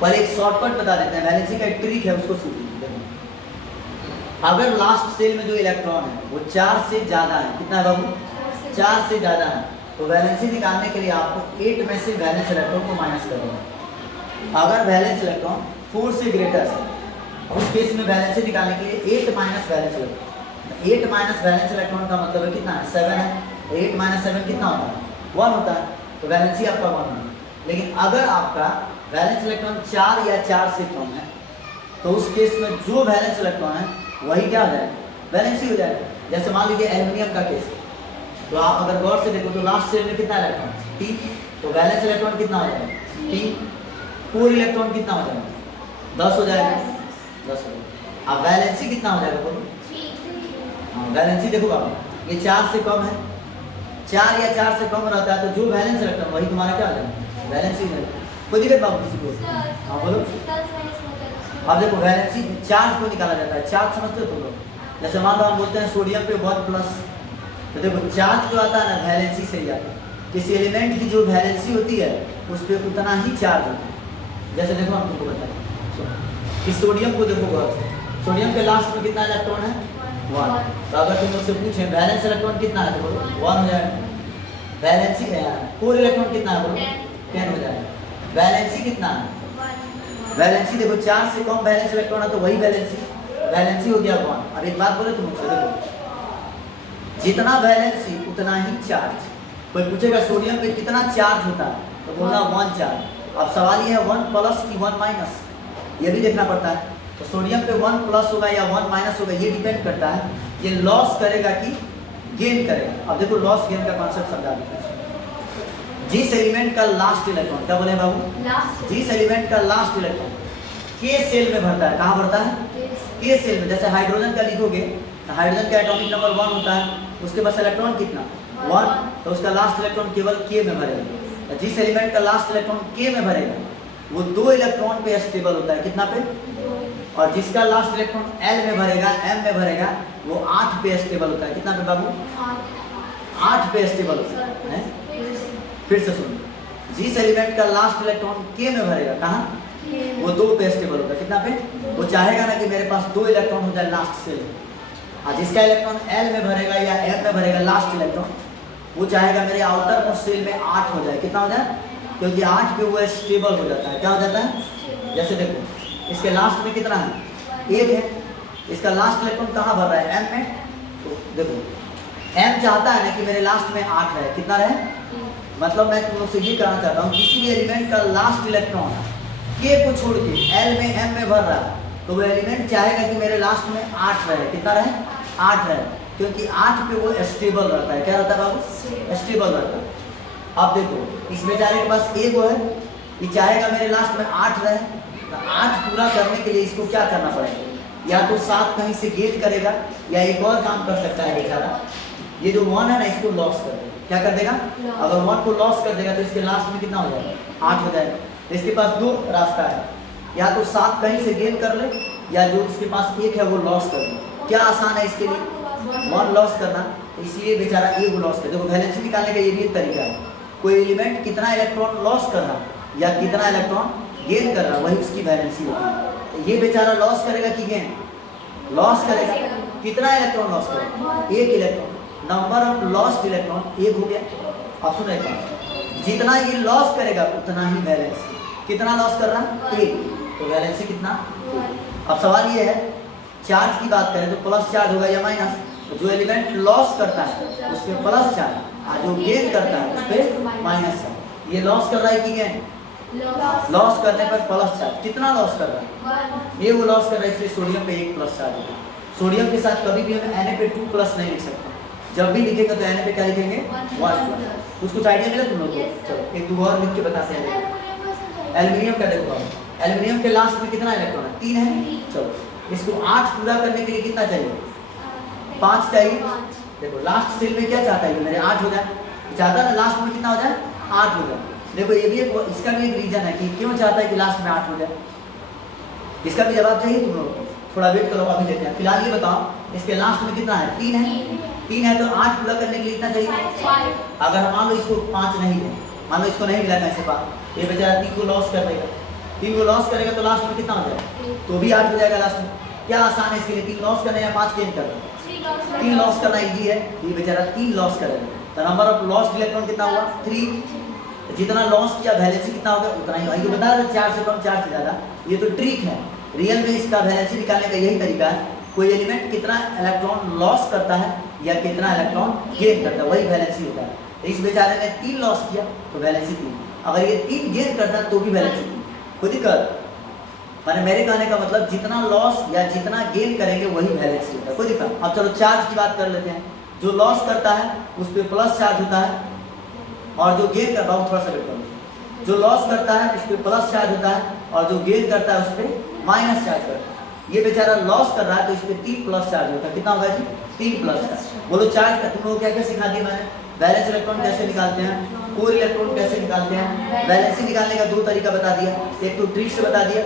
पर एक शॉर्टकट बता देते हैं, वैलेंसी का एक ट्रिक है उसको सीखिए। अगर लास्ट सेल में जो इलेक्ट्रॉन है वो 4 से ज़्यादा है, कितना है बाबू 4 से ज़्यादा है, तो वैलेंसी निकालने के लिए आपको 8 में से वैलेंस इलेक्ट्रॉन को माइनस कर देना। अगर वैलेंस इलेक्ट्रॉन 4 से ग्रेटर है उस केस में वैलेंसी निकालने के लिए 8 minus valence electron, 8 minus valence electron का मतलब है कितना है 7 है, 8 माइनस 7 कितना होता है 1 होता है, तो वैलेंसी आपका 1 होगा। लेकिन अगर आपका वैलेंस इलेक्ट्रॉन 4 या 4 से कम है तो उस केस में जो वैलेंस इलेक्ट्रॉन है वही क्या हो जाएगा वैलेंसी हो जाएगा। जैसे मान लीजिए एल्यूमिनियम का केस, तो आप अगर गौर से देखो तो लास्ट सेल में कितना इलेक्ट्रॉन T, तो वैलेंस इलेक्ट्रॉन कितना हो जाएगा T, कोर इलेक्ट्रॉन कितना हो जाएगा 10 हो जाएगा 10 हो जाएगा। अब वैलेंसी कितना हो जाएगा बोलो, हाँ वैलेंसी देखो बाबू ये 4 से कम है, 4 या 4 से कम रहता है तो जो वैलेंस इलेक्ट्रॉन वही तुम्हारा क्या हो जाएगा वैलेंसी में। कोई दिक्कत बाबू किसी को, हाँ बोलो। अब देखो वैलेंसी चार्ज को निकाला जाता है, चार्ज समझते हो तुम लोग, जैसे मान लो हम बोलते हैं सोडियम पे 1+, तो देखो चार्ज जो आता है ना वैलेंसी से ही आता है, किसी एलिमेंट की जो वैलेंसी होती है उस पर उतना ही चार्ज होता है। जैसे देखो हम तुमको बताएं कि सोडियम को देखो गौर से, सोडियम के लास्ट में कितना इलेक्ट्रॉन है 1, तो अगर तुम मुझसे पूछें वैलेंस इलेक्ट्रॉन कितना है तो बोलो 1 हो जाएगा। वैलेंसी कोर इलेक्ट्रॉन कितना है बोलो 10 हो जाएगा। वैलेंसी कितना है, वैलेंसी देखो 4 से कम वैलेंस इलेक्ट्रॉन है तो वही वैलेंसी हो गया 1। अब एक बात बोले तुम मुझसे, देखो जितना वैलेंसी उतना ही चार्ज। कोई पूछेगा सोडियम पे कितना चार्ज होता है तो बोलना 1 चार्ज। अब सवाल ये है 1 प्लस की 1 माइनस, ये भी देखना पड़ता है। तो सोडियम पे 1 प्लस होगा या 1 माइनस होगा ये डिपेंड करता है ये लॉस करेगा कि गेन करेगा। अब देखो लॉस गेन का कॉन्सेप्ट समझा देते हैं। जिस एलिमेंट का लास्ट इलेक्ट्रॉन, क्या बोले बाबू जिस एलिमेंट का लास्ट इलेक्ट्रॉन के सेल में भरता है, कहाँ भरता है के सेल में जैसे हाइड्रोजन का लिखोगे तो हाइड्रोजन का एटॉमिक नंबर 1 होता है, उसके पास इलेक्ट्रॉन कितना 1, तो उसका लास्ट इलेक्ट्रॉन केवल के में भरेगा। जिस एलिमेंट का लास्ट इलेक्ट्रॉन के में भरेगा वो 2 इलेक्ट्रॉन पे स्टेबल होता है, कितना पे, और जिसका लास्ट इलेक्ट्रॉन एल में भरेगा, एम में भरेगा, वो 8 पे स्टेबल होता है। कितना पे बाबू 8 पे स्टेबल होता है। फिर से सुनो, जिस एलिमेंट का लास्ट इलेक्ट्रॉन के में भरेगा, कहाँ, वो 2 पे स्टेबल होगा। कितना पे, वो चाहेगा ना कि मेरे पास 2 इलेक्ट्रॉन हो जाए लास्ट सेल में, और जिसका इलेक्ट्रॉन एल में भरेगा या एम में भरेगा लास्ट इलेक्ट्रॉन, वो चाहेगा मेरे आउटर मोस्ट सेल में 8 हो जाए। कितना हो जाए, क्योंकि 8 पे वो स्टेबल हो जाता है। क्या हो जाता है, जैसे देखो इसके लास्ट में कितना है, 1 है, इसका लास्ट इलेक्ट्रॉन कहाँ भर रहा है, एम में, तो देखो एम चाहता है ना कि मेरे लास्ट में 8 रहे, कितना रहे, मतलब मैं तुम लोग से ये कहना चाहता हूँ किसी भी एलिमेंट का लास्ट इलेक्ट्रॉन के को छोड़ के एल में एम में भर रहा है, तो वो एलिमेंट चाहेगा कि मेरे लास्ट में 8 रहे। कितना रहे, 8 रहे, क्योंकि 8 पे वो स्टेबल रहता है। क्या रहता है बाबू, स्टेबल रहता है। अब देखो इस बेचारे के पास एक है, ये चाहेगा मेरे लास्ट में 8 रहे, तो 8 पूरा करने के लिए इसको क्या करना पड़ेगा, या तो 7 कहीं से गेट करेगा, या एक और काम कर सकता है बेचारा, ये जो 1 है ना इसको लॉस कर देगा। क्या कर देगा, अगर 1 को लॉस कर देगा तो इसके लास्ट में कितना हो जाएगा, 8 हो जाएगा। इसके पास 2 रास्ता है, या तो 7 कहीं से गेन कर ले, या जो इसके पास 1 है वो लॉस कर ले। क्या आसान है इसके लिए, 1 लॉस करना, इसलिए बेचारा 1 लॉस कर। देखो वैलेंसी निकालने का ये भी एक तरीका है, कोई एलिमेंट कितना इलेक्ट्रॉन लॉस कर रहा या कितना इलेक्ट्रॉन गेन कर रहा, वही उसकी वैलेंसी होती है। तो ये बेचारा लॉस करेगा कि गेन, लॉस करेगा। कितना इलेक्ट्रॉन लॉस करेगा, 1 electron, number of lost electron 1 हो गया। अब सुनो एक बात, जितना ये लॉस करेगा उतना ही वैलेंसी, कितना लॉस कर रहा, 1, तो वैलेंसी कितना। अब सवाल ये है, चार्ज की बात करें तो प्लस चार्ज होगा या माइनस, तो जो एलिमेंट लॉस करता है उस पर प्लस चार्ज, और जो गेन करता है उस पर माइनस चार्ज। ये लॉस कर रहा है कि गेन, लॉस करने पर प्लस चार्ज। कितना लॉस कर रहा है, ये वो लॉस कर रहा है, इसलिए सोडियम पे 1 प्लस चार्ज होगा। सोडियम के साथ कभी भी हम Na पे 2 प्लस नहीं लिख सकते, जब भी लिखेंगे तो Na पे क्या लिखेंगे, 1 प्लस। कुछ आइडिया मिला तुम लोग को, चलो एक दो और लिख के बताते हैं। एल्यूमिनियम का देखो, एल्यूमिनियम के लास्ट में कितना इलेक्ट्रॉन है, 3 है। चलो इसको 8 पूरा करने के लिए कितना चाहिए, 5 चाहिए। देखो लास्ट सेल में क्या चाहता है, मेरे 8 हो जाए, चाहता है ना लास्ट में कितना हो जाए, 8 हो जाए। देखो ये भी एक, इसका भी एक रीजन है कि क्यों चाहता है कि लास्ट में 8 हो जाए, इसका भी जवाब चाहिए तुम लोग, थोड़ा वेट करो, अभी देते हैं। फिलहाल ये बताओ इसके लास्ट में कितना है, 3 है, 3 है, तो 8 पूरा करने के लिए कितना चाहिए। अगर मान लो इसको 5 नहीं है, मान लो इसको नहीं मिला कैसे पास, ये बेचारा 3 को लॉस कर देगा, 3 को लॉस करेगा तो लास्ट में कितना हो जाएगा, तो भी 8 हो जाएगा लास्ट में। क्या आसान है इसके लिए, 3 लॉस करना या 5 गेन करना, 3 लॉस करना इजी है, ये बेचारा 3 लॉस करेगा, तो नंबर ऑफ लॉस्ट इलेक्ट्रॉन कितना हुआ, 3। जितना लॉस किया वैलेंसी कितना होगा उतना ही। ये बता रहे 4 से कम 4 से ज़्यादा, ये तो ट्रिक है, रियल में इसका वैलेंसी निकालने का यही तरीका है। कोई एलिमेंट कितना इलेक्ट्रॉन लॉस करता है या कितना इलेक्ट्रॉन गेन करता है, वही वैलेंसी होता है। तो इस बेचारे ने 3 लॉस किया तो वैलेंसी 3, अगर ये 3 गेन करता है तो भी वैलेंसी 3। कोई दिक्कत, मैंने मेरे कहने का मतलब जितना लॉस या जितना गेन करेंगे वही वैलेंसी होता है, कोई दिक्कत। अब चलो चार्ज की बात कर लेते हैं, जो लॉस करता है उस पर प्लस चार्ज होता है, और जो गेन करता है, थोड़ा सा वेट करो, जो लॉस करता है उस पर प्लस चार्ज होता है, और जो गेन करता है उस पर माइनस चार्ज करता है। ये बेचारा लॉस कर रहा है तो इस पर 3 प्लस चार्ज होता है, कितना होगा जी, 3 प्लस चार्ज। बोलो चार्ज का तुम लोग क्या क्या सिखा दिया मैंने, वैलेंस इलेक्ट्रॉन कैसे निकालते हैं, कोर इलेक्ट्रॉन कैसे निकालते हैं, वैलेंसी निकालने का 2 तरीका बता दिया, एक तो ट्रिक से बता दिया,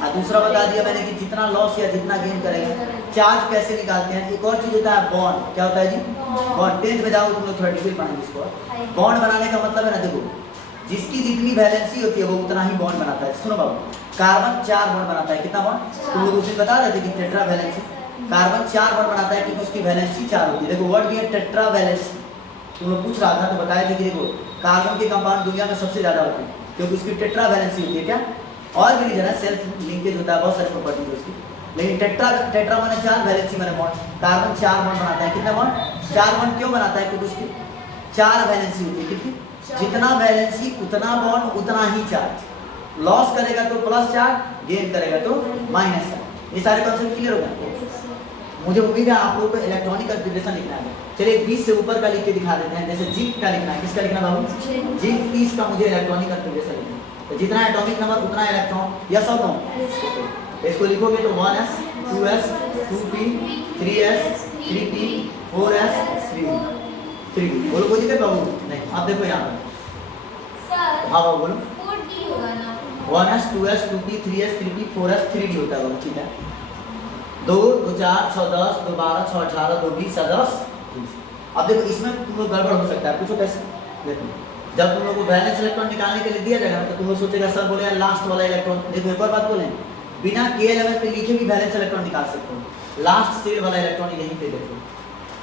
और दूसरा बता दिया मैंने कि जितना लॉस या जितना गेन करेगा। चार्ज कैसे निकालते हैं, एक और चीज होता है बॉन्ड, क्या होता है जी, बॉन्ड। 10th में जाओ तुम लोग थोड़ा डिटेल पढ़ेंगे इसको। बॉन्ड बनाने का मतलब है ना, देखो जिसकी जितनी वैलेंसी होती है वो उतना ही बॉन्ड बनाता है। सुनो बाबू, कार्बन 4 बॉन्ड बनाता है, कितना बॉन्ड, तुम लोग उस दिन बता रहे थे कि टेट्रा वैलेंसी, कार्बन 4 बॉन्ड बनाता है क्योंकि उसकी वैलेंसी 4 होती है। देखो वर्ड भी है टेट्रा वैलेंसी, तुम लोग पूछ रहा था तो बताया थे कि देखो कार्बन के कंपाउंड दुनिया में सबसे ज्यादा होते हैं क्योंकि उसकी टेट्रा वैलेंसी होती है। क्या और भी रीजन है, सेल्फ लिंकेज होता है, बहुत सारी प्रॉपर्टीज उसकी, लेकिन टेट्रा माने 4, वैलेंसी माने बॉन्ड। कार्बन 4 बॉन्ड बनाता है, कितना बॉन्ड, 4 बॉन्ड क्यों बनाता है, क्योंकि उसकी 4 वैलेंसी होती है। कितनी, जितना वैलेंसी उतना बॉन्ड उतना ही चार्ज, लॉस करेगा तो प्लस चार्ज, गेन करेगा तो माइनस चार्ज। ये सारे कॉन्सेप्ट क्लियर हो गए। मुझे उम्मीद है आप लोगों को इलेक्ट्रॉनिक कन्फिगरेशन लिखना है। चलिए 20 से ऊपर का लिख के दिखा देते हैं, जैसे जिंक का लिखना है, किसका लिखना बाबू, जिंक 30 का मुझे इलेक्ट्रॉनिक कन्फिगरेशन लिखना है। तो जितना एटॉमिक नंबर उतना इलेक्ट्रॉन, यस और नो, इसको लिखोगे तो 1s 2s 2p 3s 3p 4s 3p। बोलो कोई दिक्कत बाबू नहीं। अब देखो यहाँ पर हाँ बाबू बोलो 1s 2s 2p 3s 3p 4s 3d होता है बाबू, ठीक है। 2 2 4 6 10 2 12 6 18 2 20 10 20। अब देखो इसमें तुम लोग गड़बड़ हो सकता है, पूछो कैसे। देखो जब तुम लोग को वैलेंस इलेक्ट्रॉन निकालने के लिए दिया जाएगा तो तुम लोग सोचेगा सर बोले यार लास्ट वाला इलेक्ट्रॉन। देखो एक और बात बोले, बिना k11 पे लिखे भी वैलेंस इलेक्ट्रॉन निकाल सकते हो। लास्ट सेल वाला इलेक्ट्रॉन यहीं पे देखो,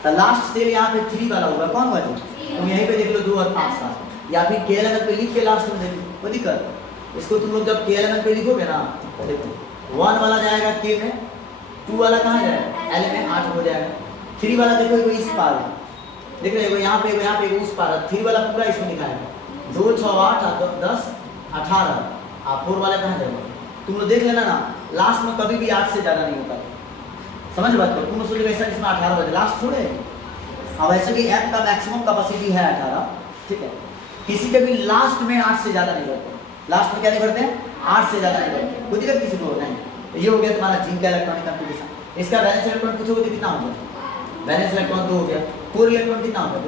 तो लास्ट सेल यहाँ पे 3 वाला होगा, कौन हुआ जी? तुम यहीं पे देख लो 2 और 5 7, या फिर k11 पे लिख के लास्ट में देखो, कोई दिक्कत। इसको तुम लोग जब k11 पे लिखोगे ना, देखो 1 वाला जाएगा k में, 2 वाला कहाँ जाएगा l में, 8 हो जाएगा। 3 वाला देखो एगो इस पार है, देख रहे हो यहाँ पे एगो उस पार है। 3 वाला पूरा इसमें लिखा है 2 6 8 10 18। आप 4 वाला कहाँ जाएगा? तुम लोग देख लेना ना, लास्ट में कभी भी 8 से ज़्यादा नहीं होता। समझ बात करो, तुम लोग सोचोगे ऐसा इसमें 18 बजे लास्ट थोड़े। अब ऐसे भी ऐप का मैक्सिमम कैपेसिटी है 18, ठीक है। किसी के भी लास्ट में 8 से ज़्यादा नहीं करते, लास्ट में क्या नहीं करते हैं 8 से ज़्यादा नहीं करते, कोई दिक्कत किसी को नहीं। तो ये हो गया तुम्हारा जिंक का इलेक्ट्रॉनिक कॉन्फ़िगरेशन। इसका वैलेंस इलेक्ट्रॉन पूछोगे तो कितना हो गया? वैलेंस इलेक्ट्रॉन 2 हो गया। कोर इलेक्ट्रॉन कितना हो गया?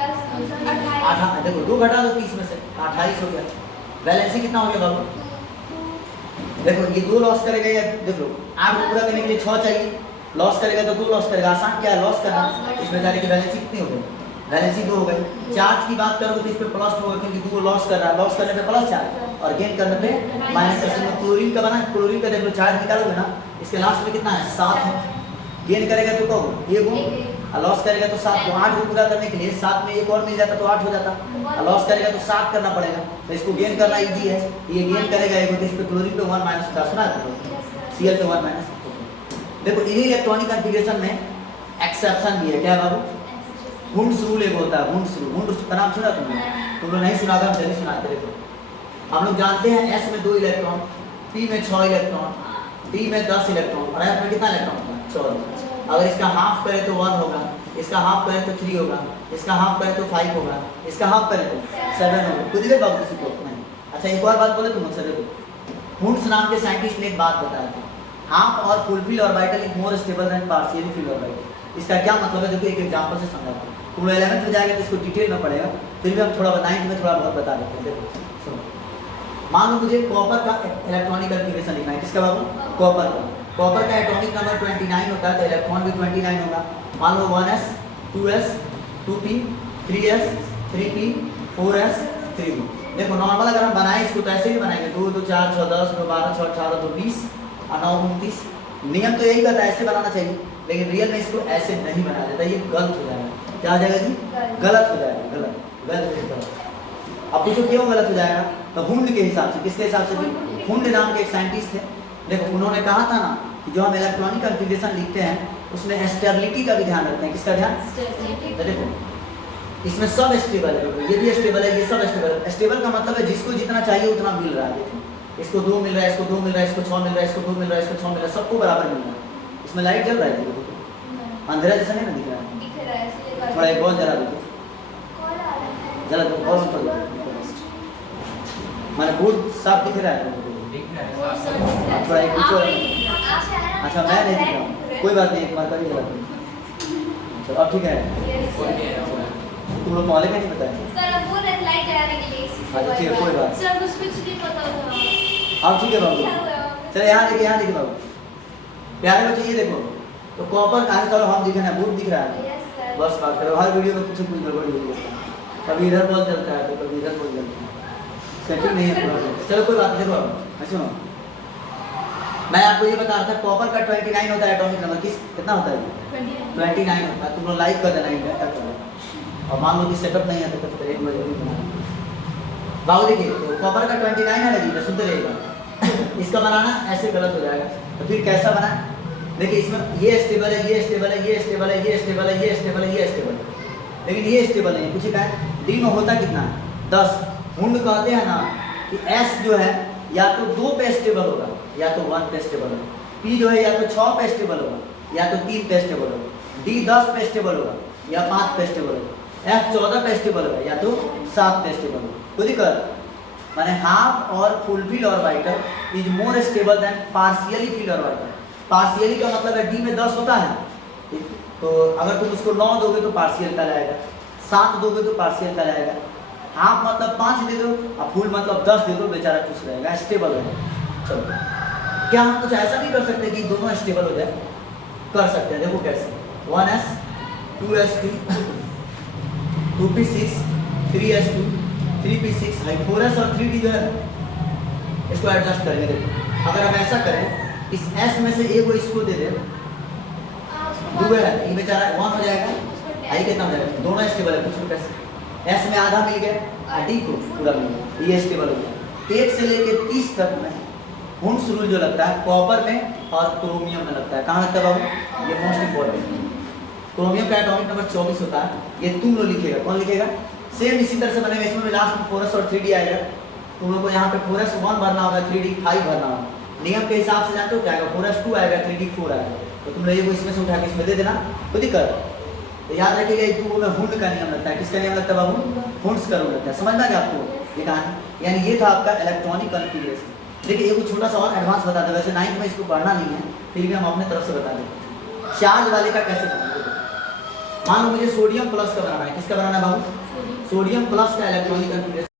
10 देखो 2 घटा दो 30 में से 28 हो गया। वैलेंसी कितना हो गया बाबू? देखो ये 2 लॉस करेगा, या देख लो 8 को पूरा करने के लिए 6 चाहिए, लॉस करेगा तो 2 लॉस करेगा। आसान क्या है लॉस करना। इस बेचारे की वैलेंसी कितनी हो गई? वैलेंसी 2 हो गई। चार्ज की बात करोगे तो इस पे प्लस होगा क्योंकि 2 लॉस कर रहा है, लॉस करने पे प्लस चार्ज और गेन करने पे माइनस चार्ज। क्लोरीन का बना, क्लोरीन का देख लो चार्ज निकालोगे ना, इसके लास्ट में कितना है 7 है। गेन करेगा तो कब 1 और लॉस करेगा तो 7 को 8 को पूरा करने के लिए 7 में 1 और मिल जाता तो 8 हो जाता, और लॉस करेगा तो 7 करना पड़ेगा। तो इसको गेन करना इजी है, ये गेन करेगा एक, तो इस पे क्लोरीन पे 1 माइनस का सुना है तो Cl पे 1 माइनस। देखो इन्हीं इलेक्ट्रॉनिक कॉन्फ़िगरेशन में एक्सेप्शन भी है, क्या है बाबू? हुंड्स रूल एक होता है, हुंड्स रूल। हुंड्स का नाम सुना तुमने? तुम लोग नहीं सुना था, हम जल्दी सुनाते। देखो हम लोग जानते हैं S में 2 इलेक्ट्रॉन, P में 6 इलेक्ट्रॉन, D में 10 इलेक्ट्रॉन और F में कितना इलेक्ट्रॉन था? 14। अगर इसका हाफ करें तो 1 होगा, इसका हाफ करें तो 3 होगा, इसका हाफ करें तो 5 होगा, इसका हाफ करें तो 7 होगा। कुछ देर बाबू किसी को नहीं। अच्छा एक और बात बोले तुम मुझसे, देखो हुंड्स नाम के साइंटिस्ट ने एक बात बताया था, हाफ और fulfil orbital is more stable than partially fill orbital. इसका क्या मतलब है? देखो एक एग्जांपल से समझाते हैं। तुम 11th में जाएगा तो इसको डिटेल में पढ़ेगा, फिर भी हम थोड़ा 9th में थोड़ा बहुत बता देते हैं। देखो सुनो, मान लो मुझे कॉपर का इलेक्ट्रॉनिक कॉन्फ़िगरेशन लिखना है। किसका बाबू? कॉपर का। कॉपर का एटॉमिक नंबर 29 होता है तो इलेक्ट्रॉन भी 29 होगा। मान लो 1s 2s 2p 3s 3p 4s 3p। देखो नॉर्मल अगर हम बनाए इसको तो ऐसे ही बनाएंगे 2 2 4 6 10 2 12 6 18 2 20 और 9 29। नियम तो यही कहता है ऐसे बनाना चाहिए, लेकिन रियल में इसको ऐसे नहीं बनाया जाता, ये गलत हो जाएगा। क्या हो जाएगा जी? गलत हो जाएगा, गलत। अब पूछो क्यों गलत हो जाएगा? तो हुंड के हिसाब से। किसके हिसाब से? हुंड नाम के एक साइंटिस्ट थे। देखो उन्होंने कहा था ना कि जो हम इलेक्ट्रॉनिक कॉन्फ़िगरेशन लिखते हैं उसमें स्टेबिलिटी का भी ध्यान रखते हैं। किसका ध्यान? तो देखो इसमें सब स्टेबल है, ये भी स्टेबल है, ये सब स्टेबल है। स्टेबल का मतलब है जिसको जितना चाहिए उतना मिल रहा है। देखो इसको 2 मिल रहा है, इसको 2 मिल रहा है, इसको 6 मिल रहा है, इसको 2 मिल रहा है, इसको 6 मिल रहा है, सबको बराबर मिल रहा है। इसमें लाइट जल रहा है, देखो अंधेरा जैसा नहीं ना दिख रहा है, थोड़ा एक बहुत जला दो, जला दो और मैंने बोर्ड साफ दिख रहा है थोड़ा एक पूछो। अच्छा मैं नहीं दिख रहा, कोई बात नहीं, एक बार कभी जला दो। चलो अब ठीक है। तुम लोग मॉले का नहीं बताया सर, अब वो रेड लाइट जलाने के लिए अच्छा ठीक है, कोई बात सर कुछ नहीं पता था। अब ठीक है बाबू, चलो यहाँ देखिए बाबू प्यारे बच्चे, ये देखो तो कॉपर आज चलो हम दिख रहे हैं, बोर्ड दिख रहा है, बस बात करो। हर वीडियो में कुछ गड़बड़ी हो जाती है, कभी इधर बॉल चलता है तो कभी इधर बॉल चलता है, सेटिंग नहीं है पूरा। चलो कोई बात नहीं। देखो सुनो, मैं आपको ये बता रहा था कॉपर का 29 होता है एटॉमिक नंबर। कितना होता है? 29 होता है। तुम लोग लाइक कर देना इंडिया, और मान लो कि सेटअप नहीं है तो फिर 1 बजे भी बनाना। बाबू देखिए तो कॉपर का 29 है ना जी, सुनते रहिएगा। इसका बनाना ऐसे गलत हो जाएगा, तो फिर कैसा बना? देखिए इसमें ये स्टेबल है, ये स्टेबल है, ये स्टेबल है, ये स्टेबल है, ये स्टेबल है, ये स्टेबल है, लेकिन ये स्टेबल नहीं है। कुछ क्या है? डी में होता कितना? 10। हुंड कहते हैं ना कि एस जो है या तो 2 पे स्टेबल होगा या तो 1 पे स्टेबल होगा, पी जो है या तो 6 पे स्टेबल होगा या तो 3 पे स्टेबल होगा, डी 10 पे स्टेबल होगा या 5 पे स्टेबल होगा, एफ 14 पे स्टेबल होगा या तो 7 पे स्टेबल होगा। कोई दिक्कत? माने हाफ और fulfil orbital is more stable than partially fill orbital. Partially का मतलब है डी में 10 होता है, ठीक? तो अगर तुम उसको 9 दोगे तो पार्शियल का लाएगा, 7 दोगे तो पार्शियल का लाएगा, हाफ मतलब 5 दे दो और फुल मतलब 10 दे दो, बेचारा खुश रहेगा, स्टेबल रहेगा। चलो, क्या हम कुछ ऐसा नहीं कर सकते कि दोनों स्टेबल हो जाए? कर सकते हैं, देखो कैसे। 1s 2s2 2p6 3s2 3p6 है, 4s और 3d जो है इसको एडजस्ट करेंगे। देखो अगर हम ऐसा करें, इस s में से एक को इसको दे दे, दो है ये बेचारा 1 हो जाएगा, आई कितना हो जाएगा? दोनों स्टेबल है, कुछ कैसे s में आधा मिल गया, d को पूरा मिल गया, ये स्टेबल हो गया। 1 से लेके 30 तक में हुंड्स रूल जो लगता है कॉपर में और क्रोमियम में लगता है। कहाँ लगता है बाबू? ये मोस्ट इंपॉर्टेंट। क्रोमियम का एटॉमिक नंबर 24 होता है, ये तुम लोग लिखेगा, कौन लिखेगा? सेम इसी तरह से बनेगा, इसमें लास्ट में 4s और 3d आएगा, तुम लोग को यहाँ पे 4s 1 भरना होगा, 3d 5 भरना होगा। नियम के हिसाब से जानते हो क्या आएगा? 4s 2 आएगा, 3d 4 आएगा, तो तुम लोग ये इसमें से उठा के इसमें दे देना, कोई दिक्कत? तो याद रखिएगा एक टू में हुंड का नियम लगता है, किसका नियम लगता है बाबू? हुंड्स का रूल लगता है, समझ में आ गया आपको ये कहानी? यानी ये था आपका इलेक्ट्रॉनिक कॉन्फ़िगरेशन। देखिए एक छोटा सा और एडवांस बता दें, वैसे 9th में इसको पढ़ना नहीं है, फिर भी हम अपने तरफ से बता दें। चार्ज वाले का कैसे बनाएंगे? मान लो मुझे सोडियम प्लस का बनाना है, किसका बनाना है बाबू? सोडियम प्लस का इलेक्ट्रॉनिक कॉन्फ़िगरेशन